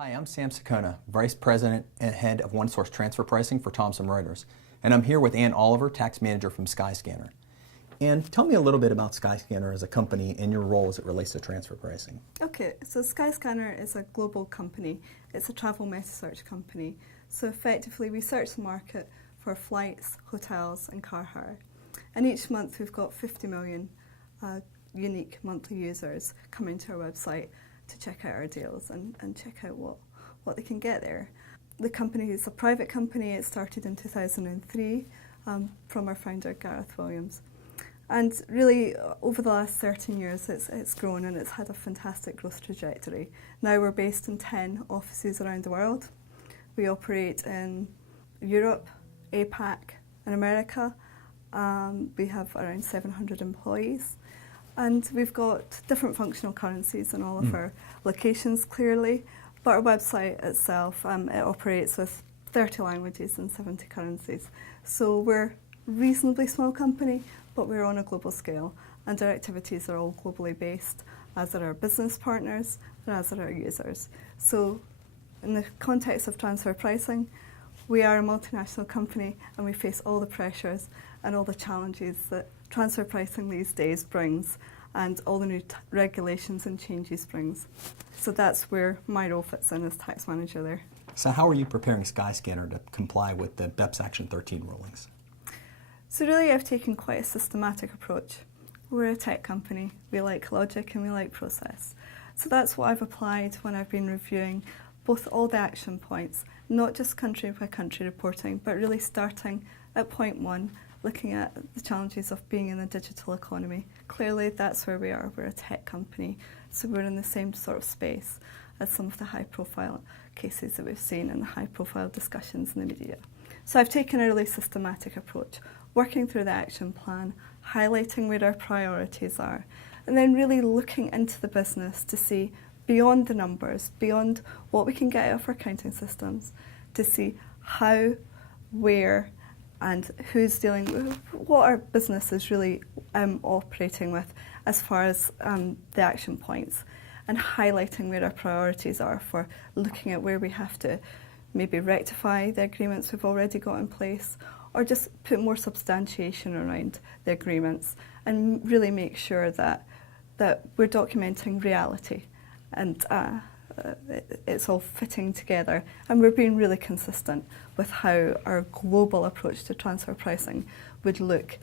Hi, I'm Sam Cicogna, Vice President and Head of ONESOURCE Transfer Pricing for Thomson Reuters. And I'm here with Ann Oliver, Tax Manager from Skyscanner. Ann, tell me a little bit about Skyscanner as a company and your role as it relates to transfer pricing. Okay, so Skyscanner is a global company. It's a travel meta search company. So effectively we search the market for flights, hotels and car hire. And each month we've got 50 million unique monthly users coming to our website to check out our deals and check out what they can get there. The company is a private company. It started in 2003 from our founder Gareth Williams. And really over the last 13 years it's grown and it's had a fantastic growth trajectory. Now we're based in 10 offices around the world. We operate in Europe, APAC and America. We have around 700 employees. And we've got different functional currencies in all of our locations, clearly. But our website itself, it operates with 30 languages and 70 currencies. So we're a reasonably small company, but we're on a global scale. And our activities are all globally based, as are our business partners and as are our users. So in the context of transfer pricing, we are a multinational company and we face all the pressures and all the challenges that transfer pricing these days brings and all the new regulations and changes brings. So that's where my role fits in as tax manager there. So how are you preparing Skyscanner to comply with the BEPS Action 13 rulings? So really I've taken quite a systematic approach. We're a tech company. We like logic and we like process. So that's what I've applied when I've been reviewing both all the action points, not just country by country reporting, but really starting at point one, looking at the challenges of being in a digital economy. Clearly that's where we are. We're a tech company, so we're in the same sort of space as some of the high profile cases that we've seen and the high profile discussions in the media. So I've taken a really systematic approach, working through the action plan, highlighting where our priorities are, and then really looking into the business to see beyond the numbers, beyond what we can get out of our accounting systems, to see how, where, and who's dealing with what our business is really operating with as far as the action points, and highlighting where our priorities are for looking at where we have to maybe rectify the agreements we've already got in place, or just put more substantiation around the agreements and really make sure that we're documenting reality and it's all fitting together, and we're being really consistent with how our global approach to transfer pricing would look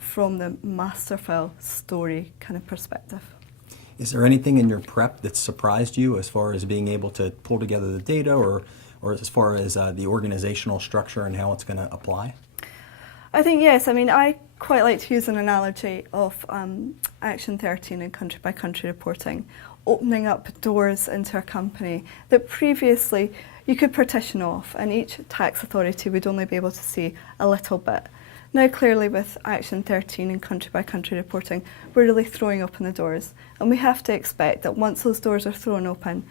from the master file story kind of perspective. Is there anything in your prep that surprised you as far as being able to pull together the data or as far as the organizational structure and how it's going to apply? I think yes. I mean, I quite like to use an analogy of Action 13 and country by country reporting, opening up doors into a company that previously you could partition off and each tax authority would only be able to see a little bit. Now clearly with Action 13 and country by country reporting, we're really throwing open the doors, and we have to expect that once those doors are thrown open,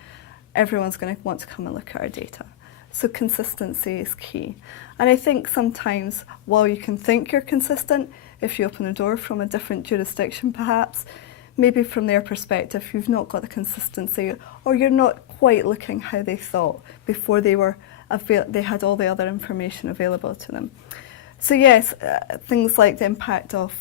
everyone's going to want to come and look at our data. So consistency is key. And I think sometimes while you can think you're consistent, if you open a door from a different jurisdiction perhaps, maybe from their perspective you've not got the consistency, or you're not quite looking how they thought before they had all the other information available to them. So yes, things like the impact of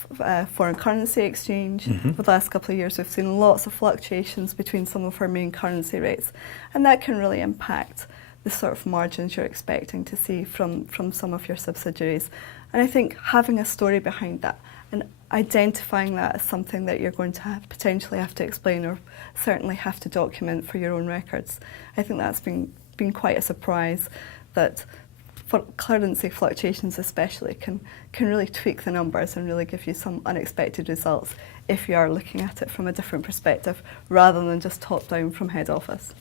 foreign currency exchange. Over the last couple of years we've seen lots of fluctuations between some of our main currency rates, and that can really impact the sort of margins you're expecting to see from some of your subsidiaries. And I think having a story behind that and identifying that as something that you're going to potentially have to explain or certainly have to document for your own records, I think that's been quite a surprise, that for currency fluctuations especially can really tweak the numbers and really give you some unexpected results if you are looking at it from a different perspective rather than just top down from head office.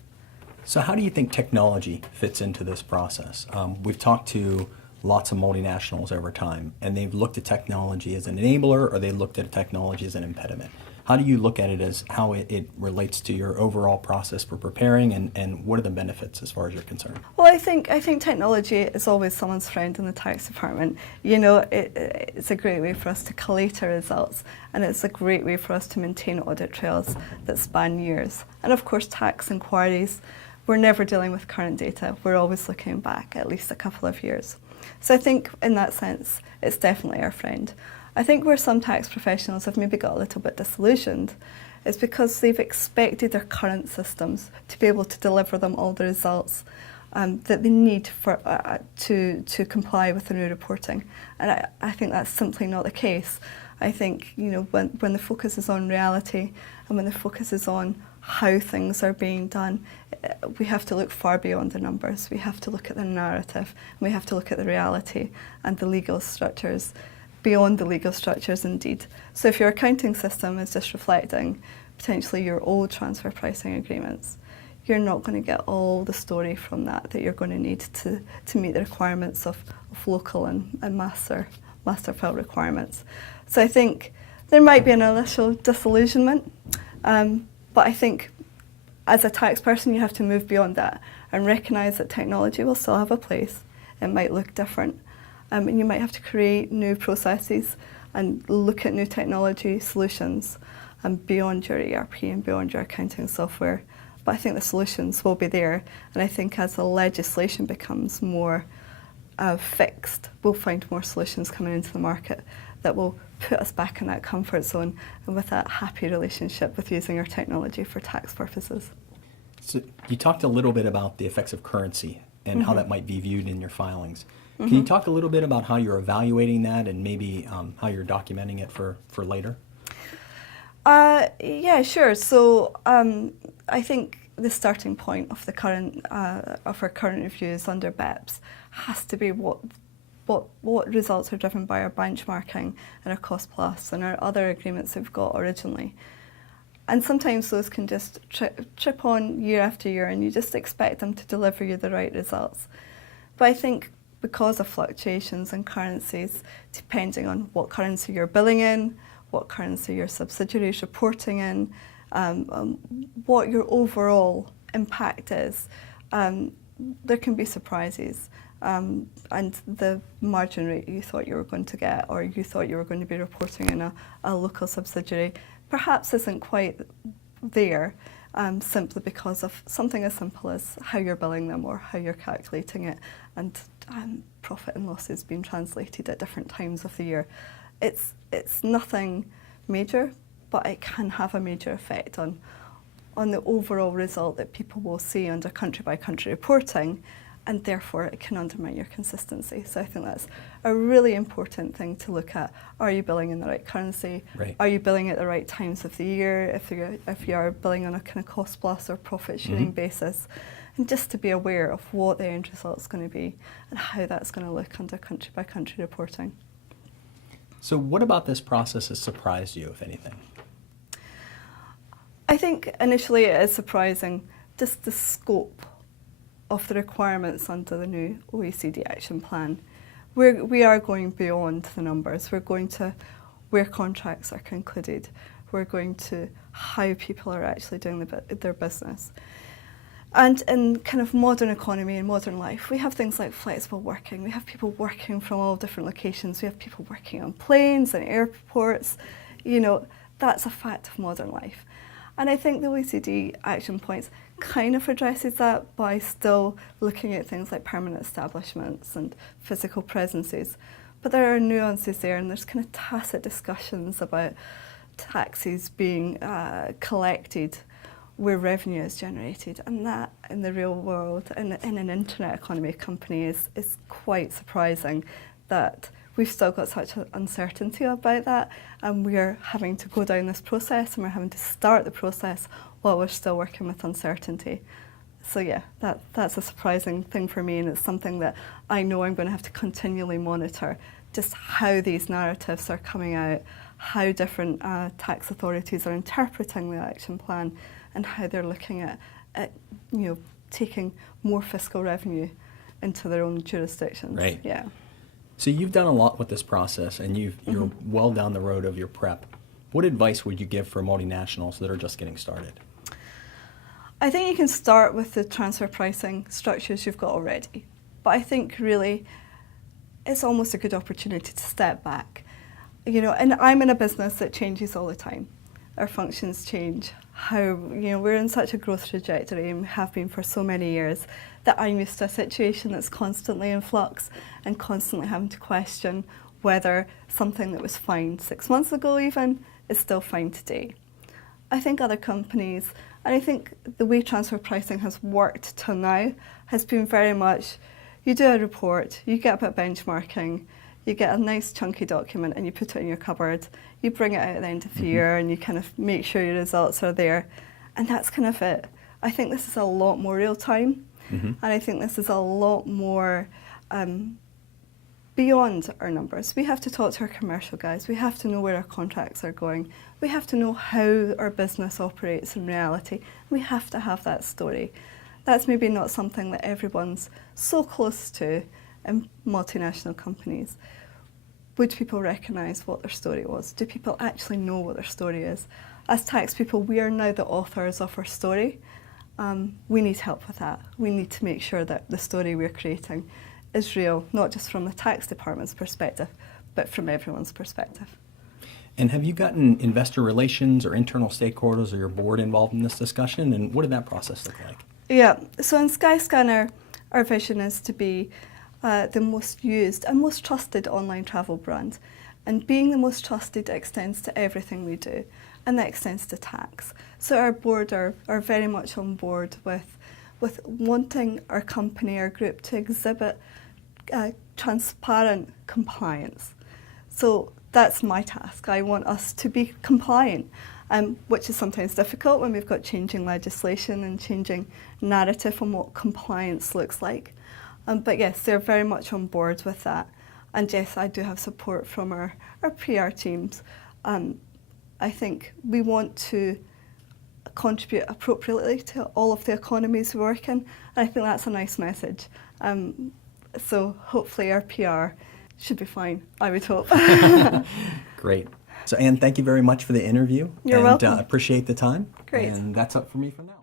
So how do you think technology fits into this process? We've talked to lots of multinationals over time, and they've looked at technology as an enabler, or they looked at technology as an impediment. How do you look at it as how it relates to your overall process for preparing, and what are the benefits as far as you're concerned? Well, I think technology is always someone's friend in the tax department. You know, it's a great way for us to collate our results, and it's a great way for us to maintain audit trails that span years. And of course, tax inquiries we're never dealing with current data. We're always looking back at least a couple of years. So I think in that sense, it's definitely our friend. I think where some tax professionals have maybe got a little bit disillusioned is because they've expected their current systems to be able to deliver them all the results that they need for to comply with the new reporting. And I think that's simply not the case. I think, you know, when the focus is on reality and when the focus is on how things are being done, we have to look far beyond the numbers. We have to look at the narrative, and we have to look at the reality and the legal structures, beyond the legal structures indeed. So if your accounting system is just reflecting potentially your old transfer pricing agreements, you're not going to get all the story from that you're going to need to meet the requirements of local and master file requirements. So I think there might be an initial disillusionment, but I think as a tax person you have to move beyond that and recognise that technology will still have a place. It might look different, and you might have to create new processes and look at new technology solutions beyond your ERP and beyond your accounting software. But I think the solutions will be there, and I think as the legislation becomes more fixed, we'll find more solutions coming into the market that will put us back in that comfort zone and with that happy relationship with using our technology for tax purposes. So you talked a little bit about the effects of currency and how that might be viewed in your filings. Can you talk a little bit about how you're evaluating that and maybe how you're documenting it for later? Yeah, sure. So I think the starting point of the current of our current reviews under BEPS has to be what results are driven by our benchmarking and our cost plus and our other agreements we've got originally. And sometimes those can just trip on year after year, and you just expect them to deliver you the right results. But I think because of fluctuations in currencies, depending on what currency you're billing in, what currency your subsidiary is reporting in, what your overall impact is, there can be surprises. And the margin rate you thought you were going to get, or you thought you were going to be reporting in a local subsidiary, perhaps isn't quite there, simply because of something as simple as how you're billing them or how you're calculating it, and profit and losses being translated at different times of the year. It's nothing major, but it can have a major effect on the overall result that people will see under country-by-country reporting, and therefore it can undermine your consistency. So I think that's a really important thing to look at. Are you billing in the right currency? Right. Are you billing at the right times of the year? If you are billing on a kind of cost plus or profit sharing basis, and just to be aware of what the end result is going to be and how that's going to look under country-by-country reporting. So what about this process has surprised you, if anything? I think initially it is surprising, just the scope of the requirements under the new OECD Action Plan. We are going beyond the numbers. We're going to where contracts are concluded. We're going to how people are actually doing their business. And in kind of modern economy and modern life, we have things like flexible working. We have people working from all different locations. We have people working on planes and airports. You know, that's a fact of modern life. And I think the OECD action points kind of addresses that by still looking at things like permanent establishments and physical presences. But there are nuances there, and there's kind of tacit discussions about taxes being collected where revenue is generated, and that in the real world, in an internet economy company, is quite surprising that we've still got such uncertainty about that, and we're having to go down this process, and we're having to start the process while we're still working with uncertainty. So yeah, that's a surprising thing for me, and it's something that I know I'm going to have to continually monitor, just how these narratives are coming out, how different tax authorities are interpreting the action plan, and how they're looking at taking more fiscal revenue into their own jurisdictions. Right. Yeah. So you've done a lot with this process, and you're well down the road of your prep. What advice would you give for multinationals that are just getting started? I think you can start with the transfer pricing structures you've got already. But I think really it's almost a good opportunity to step back. You know, and I'm in a business that changes all the time. Our functions change, how, we're in such a growth trajectory and have been for so many years that I'm used to a situation that's constantly in flux and constantly having to question whether something that was fine 6 months ago even is still fine today. I think other companies, and I think the way transfer pricing has worked till now has been very much, you do a report, you get a bit of benchmarking, you get a nice chunky document and you put it in your cupboard, you bring it out at the end of the year and you kind of make sure your results are there, and that's kind of it. I think this is a lot more real time, and I think this is a lot more beyond our numbers. We have to talk to our commercial guys, we have to know where our contracts are going, we have to know how our business operates in reality, we have to have that story. That's maybe not something that everyone's so close to in multinational companies. Would people recognise what their story was? Do people actually know what their story is? As tax people, we are now the authors of our story. We need help with that. We need to make sure that the story we're creating is real, not just from the tax department's perspective, but from everyone's perspective. And have you gotten investor relations or internal stakeholders or your board involved in this discussion? And what did that process look like? Yeah, so in Skyscanner, our vision is to be the most used and most trusted online travel brand. And being the most trusted extends to everything we do, and that extends to tax. So our board are very much on board with wanting our company, our group, to exhibit transparent compliance. So that's my task. I want us to be compliant, which is sometimes difficult when we've got changing legislation and changing narrative on what compliance looks like. But yes, they're very much on board with that. And yes, I do have support from our PR teams. I think we want to contribute appropriately to all of the economies we work in, and I think that's a nice message. So hopefully our PR should be fine, I would hope. Great. So Anne, thank you very much for the interview. You're welcome. Appreciate the time. Great. And that's up for me from now.